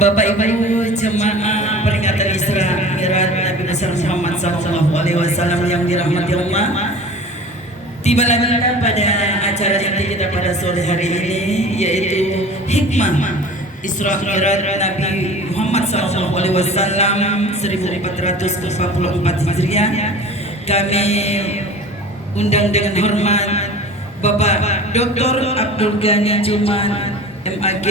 Bapak Ibu jemaah peringatan Isra Mi'raj Nabi besar Muhammad SAW yang dirahmati Allah, tibalah kita pada acara inti kita pada sore hari ini, yaitu hikmah Isra Mi'raj Nabi Muhammad SAW 1444 Hijriah. Kami undang dengan hormat Bapak Dr. Abdul Ghani Juman MAG.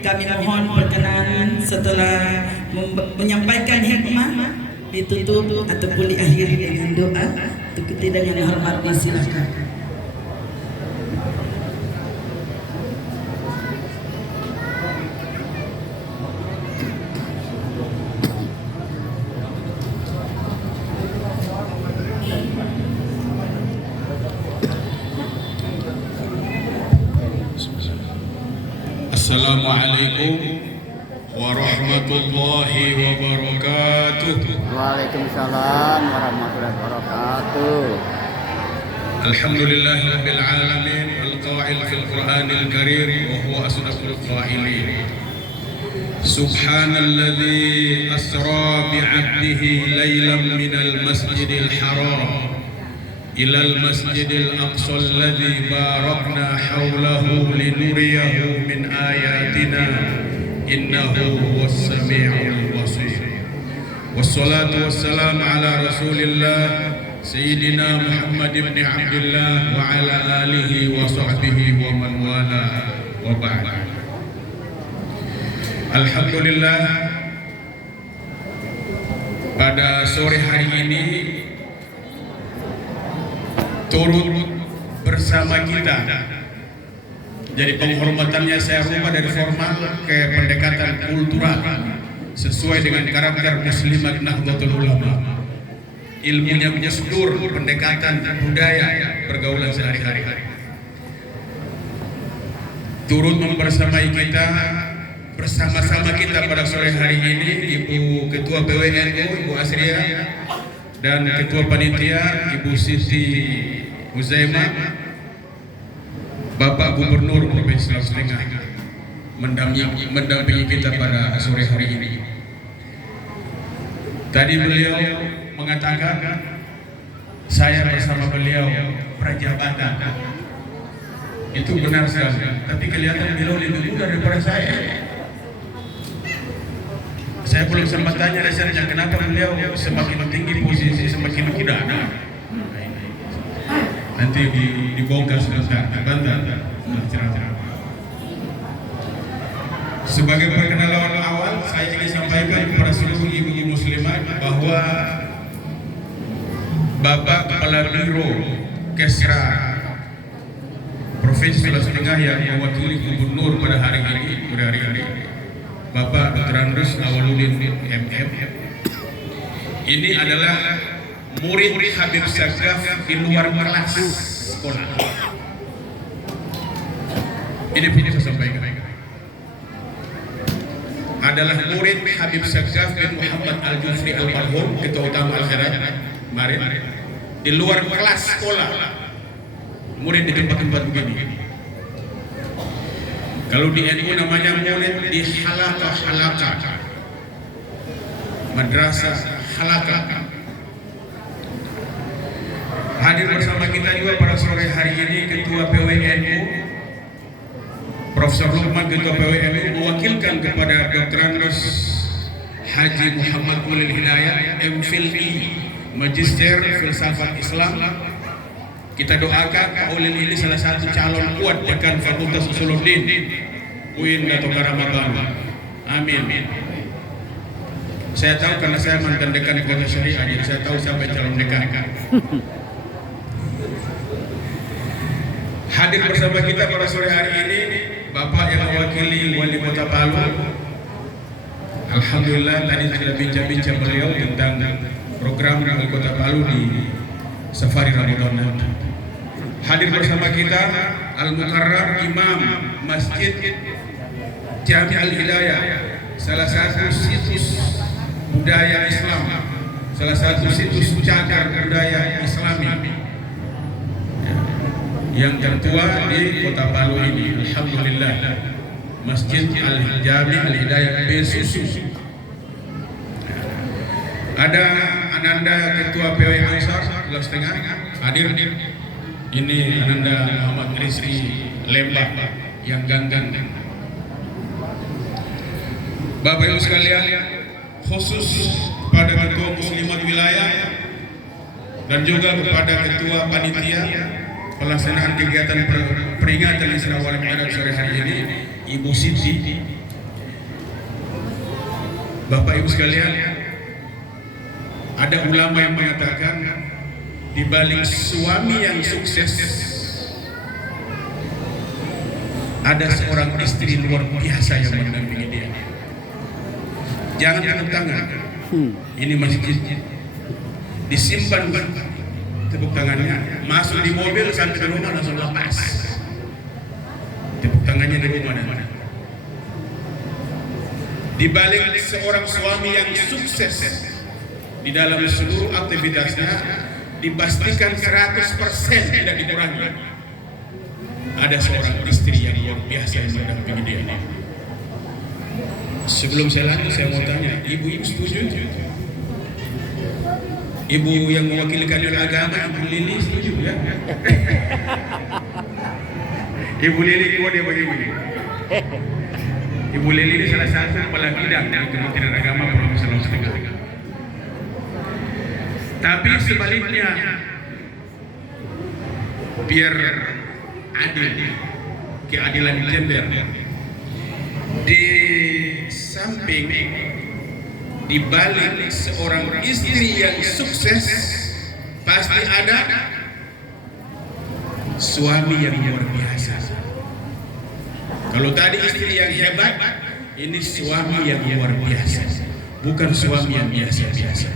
Kami mohon perkenan setelah menyampaikan hikmah ditutup ataupun diakhiri dengan doa. Untuk kita dengan hormat silakan. Assalamualaikum warahmatullahi wabarakatuh. Waalaikumsalam warahmatullahi wabarakatuh. Alhamdulillahi rabbil alamin, al-qa'il fil Qur'anil karim wa huwa asdaqul qa'ilin. Subhanalladzi asra bi'abdihi laylan minal masjidil haram ilal masjidil aqsa alladzi barakna hawlahu linuriyahu min ayatina innahu huwas sami'ul basir. Wassalatu wassalamu ala rasulillah sayyidina Muhammad ibn Abdullah wa ala alihi wa sahbihi wa man wala wa ba'd. Alhamdulillah, pada sore hari ini turut bersama kita. Jadi penghormatannya saya rubah dari formal ke pendekatan kultural sesuai dengan karakter Muslimat Nahdlatul Ulama. Ilmunya menyedur pendekatan budaya pergaulan sehari-hari. Turut membersamai kita, bersama-sama kita pada sore hari ini Ibu Ketua PWNU Ibu Asria dan Ketua Panitia Ibu Siti Huzaimah, Bapak Gubernur Provinsi Sulawesi Tengah mendampingi kita pada sore hari ini. Tadi beliau mengatakan saya bersama beliau prajabatan. Itu benar sekali, tapi kelihatan beliau lebih muda daripada saya. Saya belum sempat tanya dasarnya kenapa beliau semakin tinggi posisi semakin muda. Nanti dibongkar sebentar. Sebagai perkenalan awal, saya ingin sampaikan kepada seluruh ibu-ibu muslimat bahwa Bapak Kepala Biro Kesra Provinsi Sulawesi Tengah yang mewakili Gubernur pada hari ini, Bapak Dr. Andrus Awaludin MM, ini adalah murid Habib Sagaf di luar kelas sekolah. Ini saya sampaikan. Adalah murid Habib Sagaf bin Muhammad Al-Jufri Al-Marhum, Ketua Utama Al-Khairat kemarin, di luar kelas sekolah. Murid di tempat-tempat begini. Kalau di NU namanya murid di halaqah, madrasah halaqah. Hadir bersama kita juga pada sore hari ini Ketua PWNU Profesor Lukman, Ketua PWNU, mewakilkan kepada Dr. Andrus Haji Muhammad Mulil Hidayat MPhil Magister Filsafat Islam. Kita doakan Pak Ulil ini salah satu calon kuat dekan Fakultas Usuluddin UIN atau Karamatau. Amin. Saya tahu karena saya mantan dekan Fakultas Syariah, jadi saya tahu siapa calon dekan. Hadir bersama kita pada sore hari ini Bapak yang mewakili Wali Kota Palu. Alhamdulillah tadi sudah bincang-bincang beliau tentang program Wali Kota Palu di Safari Ramadan. Hadir bersama kita Al-Mukarram Imam Masjid Jami Al-Hidayah, salah satu situs budaya Islam, salah satu situs cagar budaya Islami yang tertua di Kota Palu ini. Alhamdulillah. Masjid Al-Jami Al-Hidayah Besusu. Ada Ananda Ketua PW Ansar kelas setengah hadir. Ini Ananda Muhammad Rizki Lembah yang ganteng. Bapak Ibu sekalian, khusus pada Ketua Muslimat Wilayah dan juga kepada Ketua Panitia pelaksanaan kegiatan peringatan Isra wal Mi'raj sore hari ini, Ibu Siti. Bapak Ibu sekalian, ada ulama yang mengatakan di balik suami yang sukses ada seorang istri luar biasa yang mendampingi dia. Jangan tepuk tangan. Ini masjid disimpan tepuk tangannya, masuk di mobil sampai di rumah langsung lepas. Tepuk tangannya di rumah nanti. Di balik seorang suami yang sukses di dalam seluruh aktivitasnya, dipastikan 100% tidak dikurangi, ada seorang istri yang luar biasa yang mendampingi dia. Sebelum saya lanjut, saya mau tanya, ibu-ibu setuju? Ibu yang mewakili kader agama, Ibu Lili setuju ya? Ibu Lili kuat dia bagi ibu. Ibu Lili ini salah satu kepala bidang di Kementerian Agama Provinsi Sulawesi Tenggara. Tapi sebaliknya, biar adil, keadilan gender, di samping di balik seorang istri yang sukses pasti ada suami yang luar biasa. Kalau tadi istri yang hebat, ini suami yang luar biasa, bukan suami yang biasa-biasa.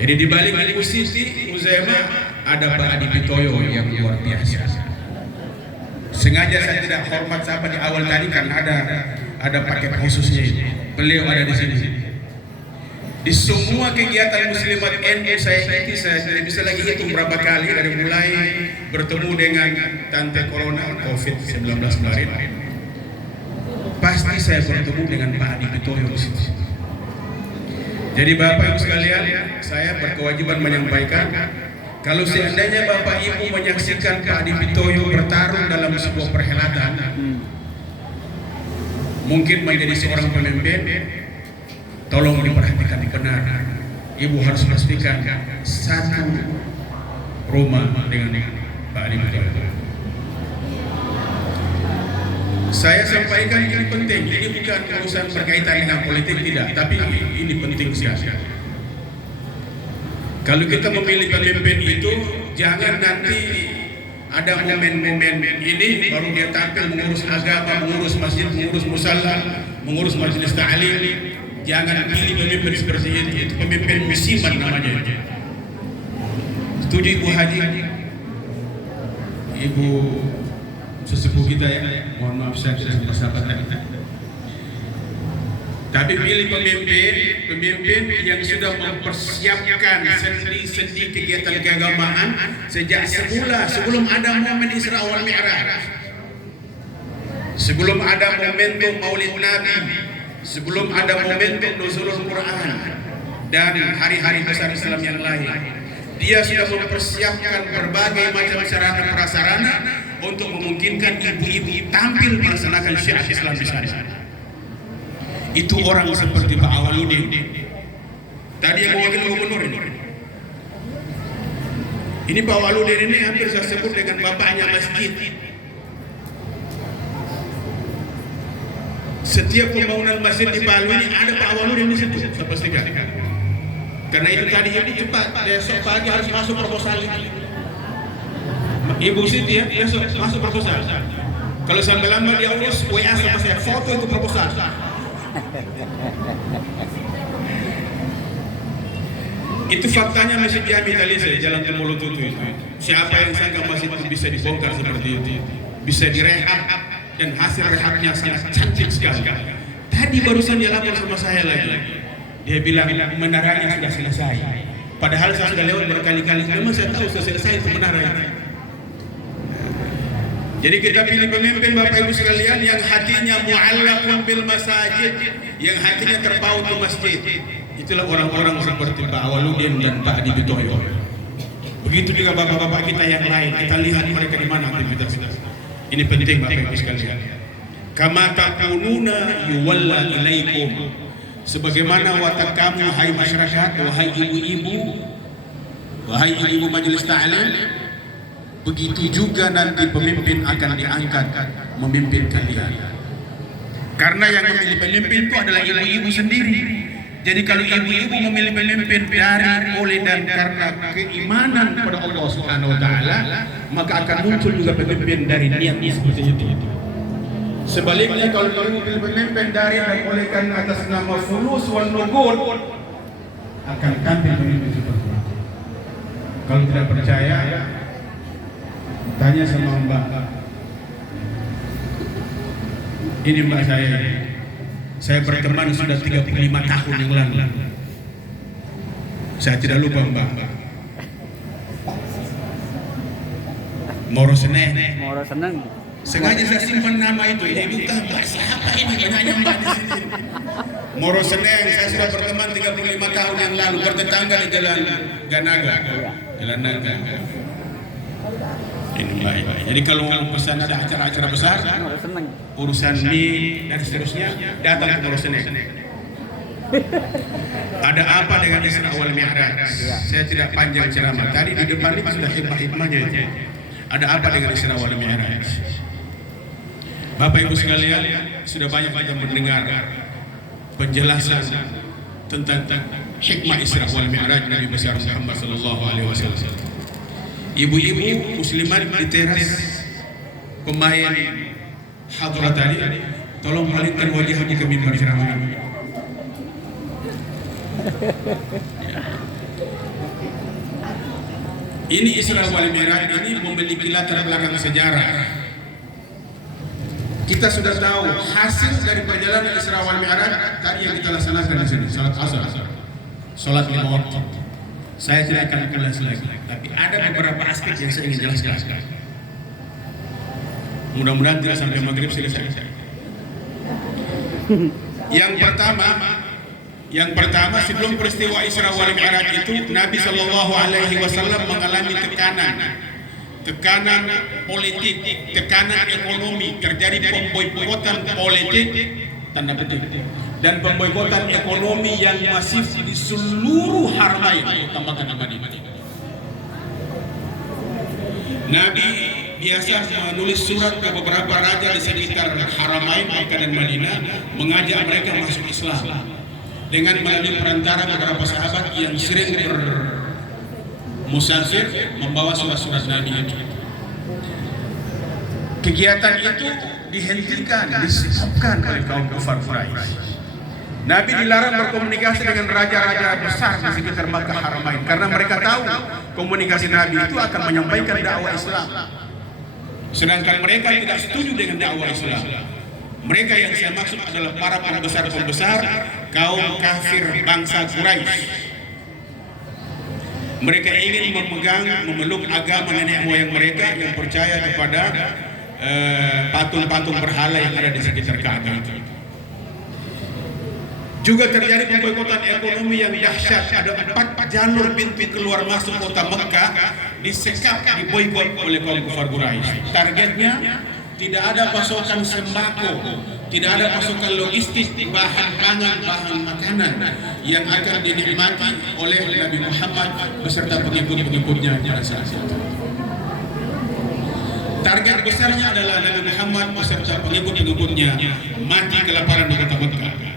Jadi di balik Ibu Siti Uzaimah ada Pak Adi Pitoyo yang luar biasa. Sengaja saya tidak hormat siapa di awal tadi karena ada paket khususnya ini. Beliau ada di sini. Di semua kegiatan muslimat NU saya ikuti, saya tidak bisa lagi hitung berapa kali dari mulai bertemu dengan tante corona COVID-19 kemarin. Pasti saya bertemu dengan Pak Adi Pitoyo di sini. Jadi Bapak Ibu sekalian, saya berkewajiban menyampaikan, kalau seandainya Bapak Ibu menyaksikan Pak Adi Pitoyo bertarung dalam sebuah perhelatan, mungkin menjadi seorang pemimpin, tolong diperhatikan benar. Ibu harus pastikan satu rumah dengan Pak Adi Pitoyo. Saya sampaikan ini penting, ini bukan urusan berkaitan dengan politik, tidak, tapi ini penting sekali. Kalau kita memilih pemimpin itu, jangan nanti ada momen-momen ini baru dia tampil mengurus agama, mengurus masjid, mengurus musalla, mengurus majelis ta'lim. Jangan pilih pemimpin seperti itu pemimpin musiman namanya. Setuju Ibu Haji? Ibu sesepuh kita ya, mohon maaf saya sudah bersahabat tadi. Tapi pilih pemimpin yang sudah mempersiapkan sendi-sendi kegiatan keagamaan sejak semula, sebelum ada momen Isra wal Mi'raj, sebelum ada momentum Maulid Nabi, sebelum ada momentum Nuzulul Quran dan hari-hari besar Islam yang lain. Dia sudah mempersiapkan berbagai macam sarana prasarana untuk memungkinkan ibu-ibu tampil melaksanakan syiar Islam di sana. Itu orang seperti Pak Awaludin. Tadi yang mewakili gubernur ini. Ini Pak Awaludin ini hampir saya sebut dengan bapaknya masjid. Setiap pembangunan masjid di Palu ini ada Pak Awaludin di situ, saya pastikan. Karena itu tadi ini cepat, besok pagi harus masuk proposal. Ibu Siti ya, besok masuk proposal. Kalau sampai lama dia urus WA sama saya, foto itu proposal. Itu faktanya Masjid Jami Talise, Jalan Temulututu itu. Siapa yang sangka masjid itu bisa dibongkar seperti itu, bisa direhab, dan hasil rehabnya sangat cantik sekali. Tadi barusan dia lapor sama saya lagi. Dia bilang menaranya sudah selesai. Padahal saya sudah lewat berkali-kali. Memang saya tahu sudah selesai itu menara. Jadi kita pilih pemimpin Bapak Ibu sekalian yang hatinya mu'allaqun bil masajid, yang hatinya terpaut ke masjid. Itulah orang-orang seperti Pak Awaludin dan Pak Adi Bitoyo. Begitu juga bapak-bapak kita yang lain, kita lihat mereka di mana aktivitas. Ini penting Bapak Ibu sekalian. Kama takununa yuwalla ilaikum. Sebagaimana watak kamu hai masyarakat, wahai ibu-ibu, wahai ibu majelis ta'lim, begitu juga nanti pemimpin akan diangkat memimpin kalian. Karena yang memilih pemimpin itu adalah ibu-ibu sendiri. Jadi kalau ibu-ibu memilih pemimpin dari, oleh dan karena keimanan kepada Allah Subhanahu wa taala, maka akan muncul juga pemimpin dari niat seperti itu. Sebaliknya kalau ibu memilih pemimpin dari dan oleh karena atas nama fulus wal nugur, akan tampil pemimpin seperti itu. Kalau tidak percaya, tanya sama Mbak. Ini Mbak saya berteman sudah 35 tahun yang lalu. Saya tidak lupa Mbak. Moro Seneng. Moro seneng. Sengaja saya simpan nama itu. Ini bukan Mbak, siapa ini? Banyaknya Mbak di sini. Moro Seneng, saya sudah berteman 35 tahun yang lalu, bertetangga di Jalan Ganaga. Jalan Naga. Ini baik. Jadi kalau pesan ada acara-acara besar, Moro seneng. urusan mie dan seterusnya, datang ke Moro Seneng. Ada apa dengan Isra wal Mi'raj? Saya tidak panjang ceramah. Tadi di depan itu sudah hikmah-hikmahnya itu. Ada apa dengan Isra wal Mi'raj? Bapak Ibu sekalian, sudah banyak kita mendengar penjelasan tentang hikmah Isra wal Mi'raj Nabi besar Muhammad sallallahu alaihi wasallam. Ibu-ibu muslimat di teras pemain hadrat tadi, tolong palingkan wajahnya ke mimbar ceramah. Ini Isra wal Mi'raj ini memiliki latar belakang sejarah. Kita sudah tahu hasil dari perjalanan Isra wal Mi'raj tadi yang kita laksanakan di sini, salat asar, salat 5 waktu. Saya tidak akan ulas lagi, tapi ada beberapa aspek yang saya ingin jelaskan. Mudah-mudahan tidak sampai maghrib selesai. Yang pertama sebelum peristiwa Isra wal Mi'raj itu Nabi Shallallahu Alaihi Wasallam mengalami tekanan politik, tekanan ekonomi, terjadi pemboikotan politik tanda petik dan pemboikotan ekonomi yang masif di seluruh Haramain, terutama di Madinah. Nabi biasa menulis surat ke beberapa raja di sekitar Haramain, Makkah dan Madinah, mengajak mereka masuk Islam dengan melalui perantara beberapa sahabat yang sering bermusafir membawa surat-surat Nabi itu. Kegiatan itu dihentikan, disebabkan oleh kaum kafir Quraisy. Nabi dilarang berkomunikasi dengan raja-raja besar di sekitar Makkah Haramain karena mereka tahu komunikasi Nabi itu akan menyampaikan dakwah Islam. Sedangkan mereka tidak setuju dengan dakwah Islam. Mereka yang saya maksud adalah para pembesar-pembesar kaum kafir bangsa Quraisy. Mereka ingin memeluk agama nenek moyang mereka yang percaya kepada patung-patung berhala yang ada di sekitar Ka'bah itu. Juga terjadi pemboikotan ekonomi yang dahsyat. Ada 4 jalur pintu keluar masuk kota Mekah disekap, diboikot oleh kaum kafir Quraisy. Targetnya tidak ada pasokan sembako, tidak ada pasokan logistik, bahan pangan, bahan makanan yang akan dinikmati oleh Nabi Muhammad beserta pengikut-pengikutnya pada saat itu. Target besarnya adalah Nabi Muhammad beserta pengikut-pengikutnya mati kelaparan di kota Mekah.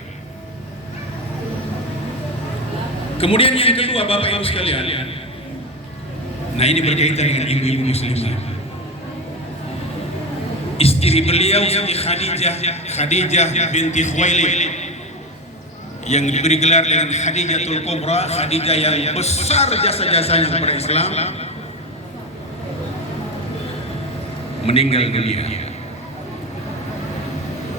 Kemudian yang kedua, Bapak Ibu sekalian, nah ini berkaitan dengan ibu-ibu muslimah. Istri beliau Siti Khadijah binti Khuwailid yang diberi gelar dengan Khadijatul Kubra, Khadijah yang besar jasa-jasanya kepada Islam, meninggal dunia.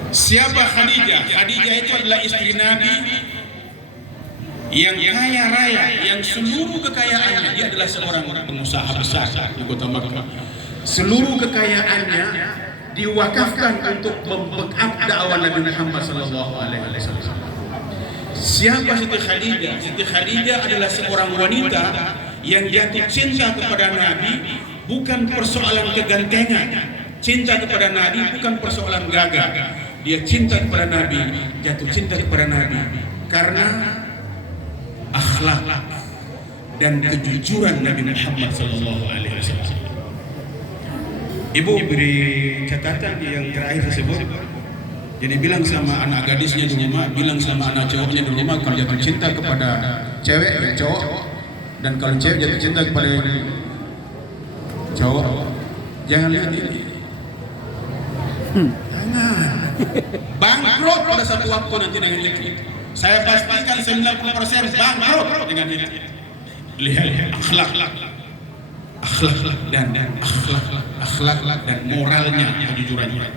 Siapa Khadijah? Khadijah itu adalah istri Nabi yang kaya raya, yang seluruh kekayaannya, dia adalah seorang pengusaha besar di kota Makkah. seluruh kekayaannya diwakafkan untuk membackup dakwah Nabi Muhammad sallallahu alaihi wasallam. Siapa Siti Khadijah? Siti Khadijah adalah seorang wanita yang jatuh cinta kepada Nabi bukan persoalan kegantengan. Cinta kepada Nabi bukan persoalan gagah. Dia cinta kepada Nabi, jatuh cinta kepada Nabi karena akhlak dan kejujuran Nabi Muhammad sallallahu alaihi wasallam. Ibu beri catatan yang terakhir tersebut. Jadi bilang sama anak gadisnya di rumah, bilang sama anak cowoknya di rumah, kalau jatuh cinta kepada cewek ya cowok, dan kalau cewek jatuh cinta kepada cowok, jangan lihat ini. Jangan. Bangkrut pada satu waktu nanti dengan itu. Saya pastikan 90% bangkrut dengan itu. Lihat akhlak dan moralnya, kejujurannya.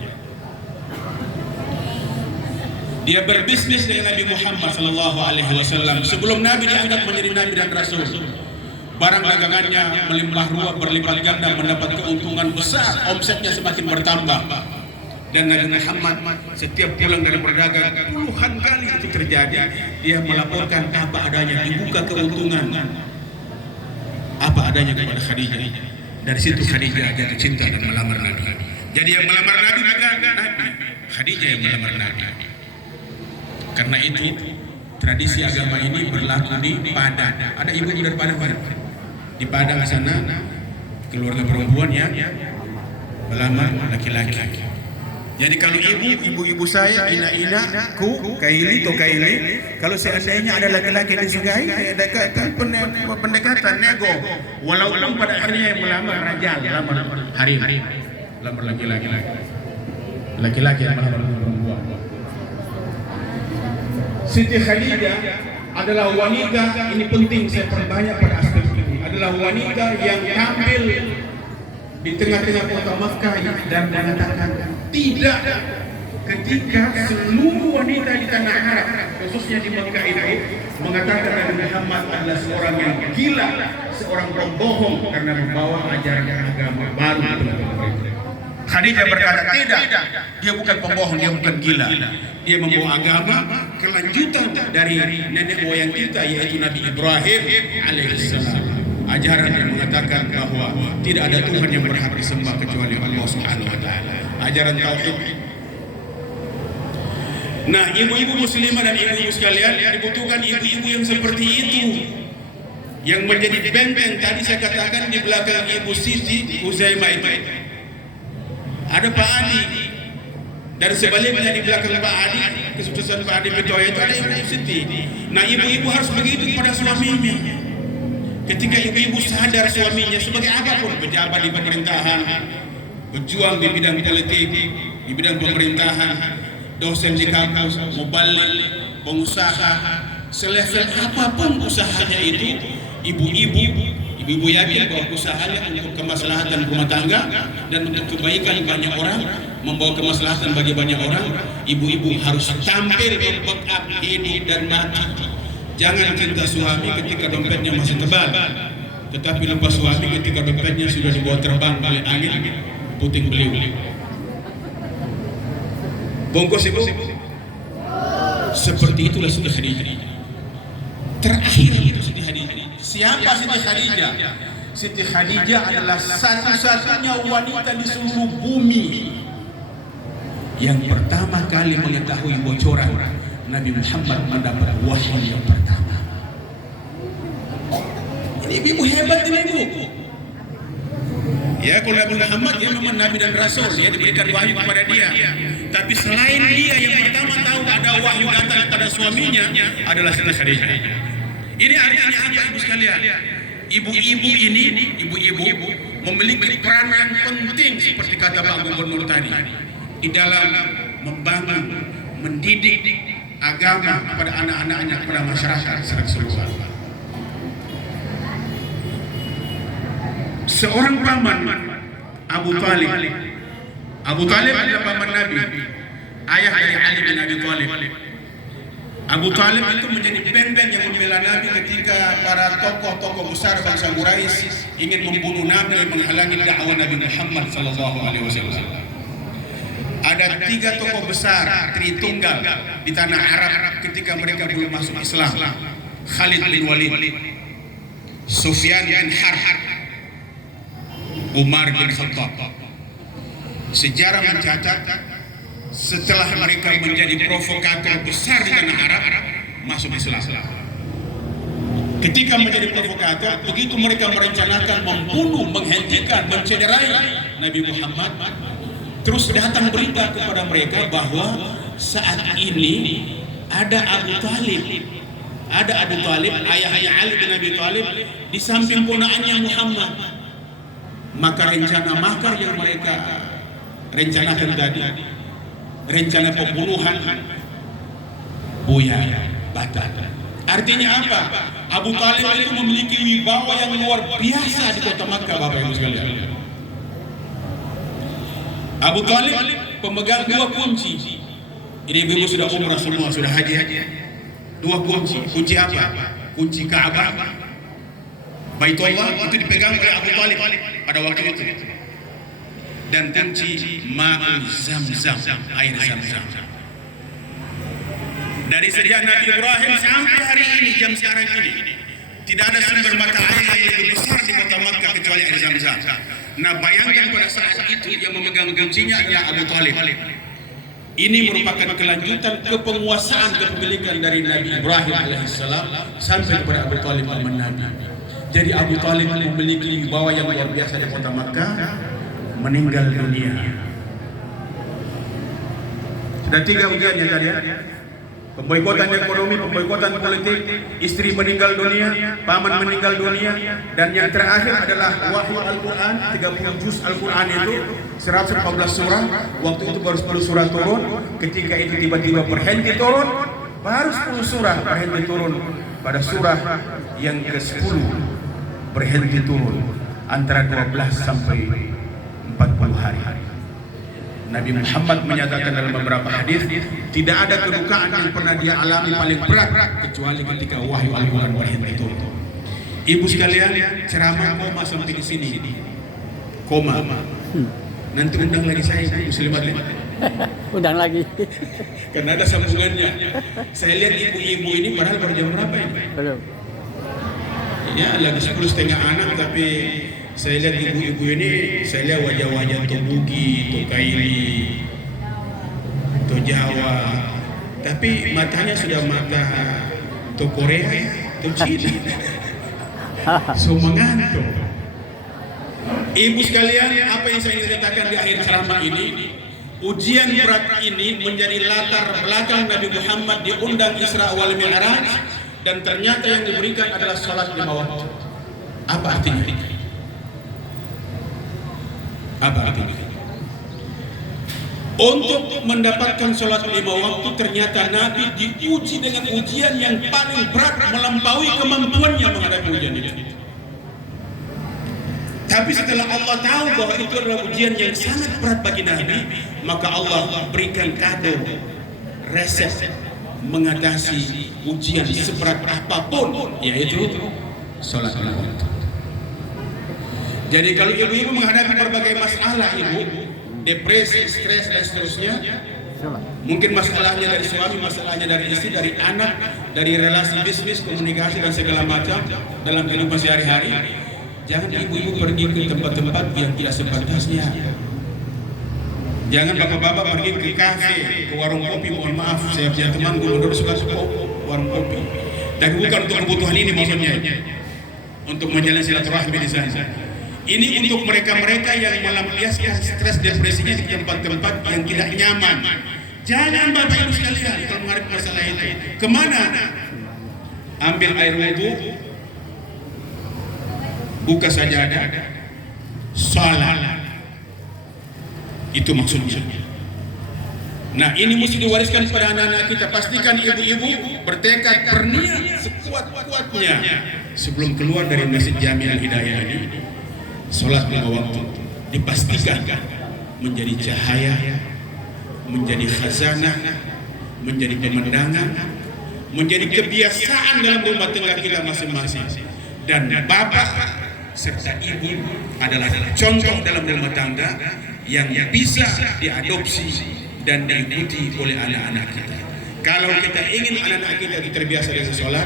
Dia berbisnis dengan Nabi Muhammad sallallahu alaihi wasallam sebelum Nabi diangkat menjadi nabi dan rasul. Barang dagangannya melimpah ruah, berlipat ganda, mendapat keuntungan besar, omsetnya semakin bertambah. Dan Nabi Muhammad setiap pulang dari berdagang, puluhan kali itu terjadi, dia melaporkan apa adanya, dibuka keuntungan apa adanya kepada Khadijah. Dari situ Khadijah jatuh cinta dan melamar Nabi. Jadi yang melamar Nabi bukan Nabi, Khadijah yang melamar Nabi. Karena itu tradisi agama ini berlaku di Padang. Ada ibu-ibu dari Padang, di Padang sana keluarga perempuan yang melamar laki-laki. Jadi kalau ibu-ibu saya ina-ina ku kaili to kaili, kalau seandainya ada laki-laki yang disukai, dekatkan pendekatan nego. Walaupun pada akhirnya yang melamar rajal, lamar harim, lamar laki-laki yang melamar perempuan. Siti Khadijah adalah wanita, ini penting saya perbanyak pada aspek ini, adalah wanita yang tampil di tengah-tengah kota Makkah dan mengatakan tidak ketika seluruh wanita di tanah Arab, khususnya di Makkah itu, mengatakan Nabi Muhammad adalah seorang yang gila, seorang pembohong karena membawa ajaran agama baru. Khadijah berkata tidak, dia bukan pembohong, dia bukan gila. Dia membawa agama kelanjutan dari nenek moyang kita, yaitu Nabi Ibrahim alaihissalam. Ajaran yang mengatakan bahwa tidak ada Tuhan yang berhak disembah kecuali Allah Subhanahu wa taala. Ajaran tauhid. Nah, ibu-ibu muslimah dan ibu-ibu sekalian, dibutuhkan ibu-ibu yang seperti itu, yang menjadi benteng. Tadi saya katakan di belakang Ibu Siti Uzaimah itu ada Pak Adi, dan sebaliknya di belakang Pak Adi, kesuksesan Pak Adi Betoya itu ada Ibu Siti. Nah, ibu-ibu harus begitu kepada suaminya. Ketika ibu-ibu sadar suaminya sebagai apapun, pejabat di pemerintahan, berjuang di bidang politik, di bidang pemerintahan, dosen di kampus, mubalik, pengusaha, selevel apapun usahanya itu, ibu-ibu yakin bahwa usahanya untuk kemaslahatan rumah tangga dan untuk kebaikan banyak orang, membawa kemaslahatan bagi banyak orang. Ibu-ibu harus tampil membackup hidup dan mati. Jangan cinta suami ketika dompetnya masih tebal, tetapi lupa suami ketika dompetnya sudah dibawa terbang oleh angin puting beliung. Bongkos ibu. Seperti itulah Siti Khadijah. Terakhir itu Siti Khadijah. Siapa Siti Khadijah? Siti Khadijah adalah satu-satunya wanita di seluruh bumi yang pertama kali mengetahui bocoran Nabi Muhammad mendapat wahyu yang pertama. Ini ibu hebat ini ibu. Ya, kalau Nabi Muhammad dia memang Nabi dan Rasul, dia diberikan wahyu kepada dia. Tapi selain dia yang pertama tahu ada wahyu datang kepada suaminya adalah Siti Khadijah. Ini artinya apa ibu sekalian? Ibu-ibu ini, ibu-ibu memiliki peranan penting seperti kata Pak Gubernur tadi di dalam membangun, mendidik agama kepada anak-anaknya, kepada masyarakat secara keseluruhan. Seorang paman Abu Talib adalah paman Nabi, ayah dari Ali bin Abi Thalib. Abu Talib itu menjadi benteng yang membela Nabi ketika para tokoh-tokoh besar bangsa Quraisy ingin membunuh Nabi, menghalangi dakwah Nabi Muhammad SAW. Ada 3 tokoh besar Tritunggal di tanah Arab ketika mereka belum masuk Islam. Khalid bin Walid, Sufyan bin Harb, Umar bin Khattab. Sejarah mencatat setelah mereka menjadi provokator besar di tanah Arab, masuk Islam. Ketika menjadi provokator, begitu mereka merencanakan membunuh, menghentikan, mencederai Nabi Muhammad, terus datang berita kepada mereka bahwa saat ini ada Abu Talib, ayahnya Ali bin Abi Talib, di samping ponakannya Muhammad. Maka rencana makar yang mereka rencanakan tadi, rencana pembunuhan, buyar, batal. Artinya apa? Abu Talib itu memiliki wibawa yang luar biasa di kota Makkah, Bapak Ibu sekalian. Abu Talib pemegang 2 kunci. Ini ibu-ibu sudah umrah semua, sudah haji. 2 kunci. Kunci apa? Kunci Ka'bah, Baitullah, itu dipegang oleh Abu Talib pada waktu itu. Dan kunci Ma'u Zamzam, air Zamzam. Dari sejak Nabi Ibrahim sampai hari ini, jam sekarang ini, tidak ada sumber mata air yang lebih besar di kota Makkah kecuali air Zamzam. Nah, bayangkan pada saat itu yang memegang kuncinya adalah Abu Talib. Ini merupakan kelanjutan kepenguasaan kepemilikan dari Nabi Ibrahim alaihissalam sampai kepada Abu Talib paman Nabi. Jadi Abu Talib memiliki wibawa yang luar biasa di kota Makkah, meninggal dunia. Sudah 3 ujiannya tadi ya. Pemboikotan ekonomi, pemboikotan politik, istri meninggal dunia, paman meninggal dunia, dan yang terakhir adalah wahyu Al-Quran, 30 juz Al-Quran itu 114 surah. Waktu itu baru 10 surah turun. Ketika itu tiba-tiba berhenti turun, baru 10 surah berhenti turun. Pada surah yang ke-10 berhenti turun antara 12 sampai 40 hari. Nabi Muhammad menyatakan dalam beberapa hadis, tidak ada kedukaan yang pernah dia alami paling berat kecuali ketika wahyu Al-Quran berhenti turun. Ibu sekalian, ceramah koma sampai di sini. Koma. Nanti undang lagi saya, Ibu Muslimat. Undang lagi. Karena ada sambungannya. Saya lihat ibu-ibu ini padahal baru jam berapa ini? Belum. Ya, lagi 10:30 tapi saya lihat ibu-ibu ini, saya lihat wajah-wajah Tobuki, Tokaili, Jawa, tapi matanya sudah mata Korea, Cina. So mengantuk. Ibu sekalian, apa yang saya ingin katakan di akhir ceramah ini, ujian berat ini menjadi latar belakang Nabi Muhammad diundang Isra wal Mi'raj, dan ternyata yang diberikan adalah sholat 5 waktu. Apa artinya? Apa artinya? Untuk mendapatkan sholat 5 waktu, ternyata Nabi diuji dengan ujian yang paling berat, melampaui kemampuannya menghadapi ujian ini. Tapi setelah Allah tahu bahwa itu adalah ujian yang sangat berat bagi Nabi, maka Allah berikan kado resep mengatasi ujian seberat apapun, yaitu sholat 5 waktu. Jadi kalau ibu-ibu menghadapi berbagai masalah, ibu, depresi, stres dan seterusnya, mungkin masalahnya dari suami, masalahnya dari istri, dari anak, dari relasi bisnis, komunikasi dan segala macam dalam kehidupan sehari-hari, jangan ibu-ibu pergi ke tempat-tempat yang tidak sepantasnya. Jangan bapak-bapak pergi ke kafe, ke warung kopi. Mohon maaf, saya punya teman gubernur suka warung kopi, tapi bukan untuk kebutuhan ini maksudnya, untuk menjalin silaturahmi di sana. Ini untuk mereka-mereka yang melampiaskan stres depresinya di tempat-tempat yang tidak nyaman. Jangan Bapak Ibu sekalian kalau menghadapi masalah itu. Kemana? Ambil air wudhu, buka sajadah, salat. Itu maksudnya. Nah, ini mesti diwariskan kepada anak-anak kita. Pastikan ibu-ibu bertekad, berniat sekuat-kuatnya sebelum keluar dari Masjid Jami Al-Hidayah ini. Sholat 5 waktu dipastikan menjadi cahaya, menjadi khazanah, menjadi pemandangan, menjadi kebiasaan dalam rumah tangga kita masing-masing. Dan bapak serta ibu adalah contoh dalam rumah tangga yang bisa diadopsi dan diikuti oleh anak-anak kita. Kalau kita ingin anak-anak kita terbiasa dengan sholat,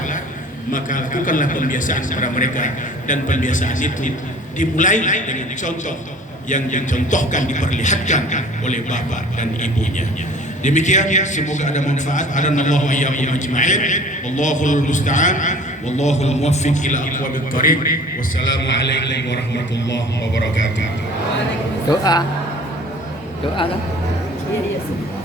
maka lakukanlah pembiasaan kepada mereka, dan pembiasaan itu dimulai dengan contoh yang dicontohkan, diperlihatkan oleh bapak dan ibunya. Demikian, semoga ada manfaat. Adanallahu iyyakum ajma'in. Wallahul musta'an. Wallahul muwaffiq ila aqwamit thariq. Wassalamu alaikum warahmatullahi wabarakatuh. Doa. Doa kan? Iya, iya.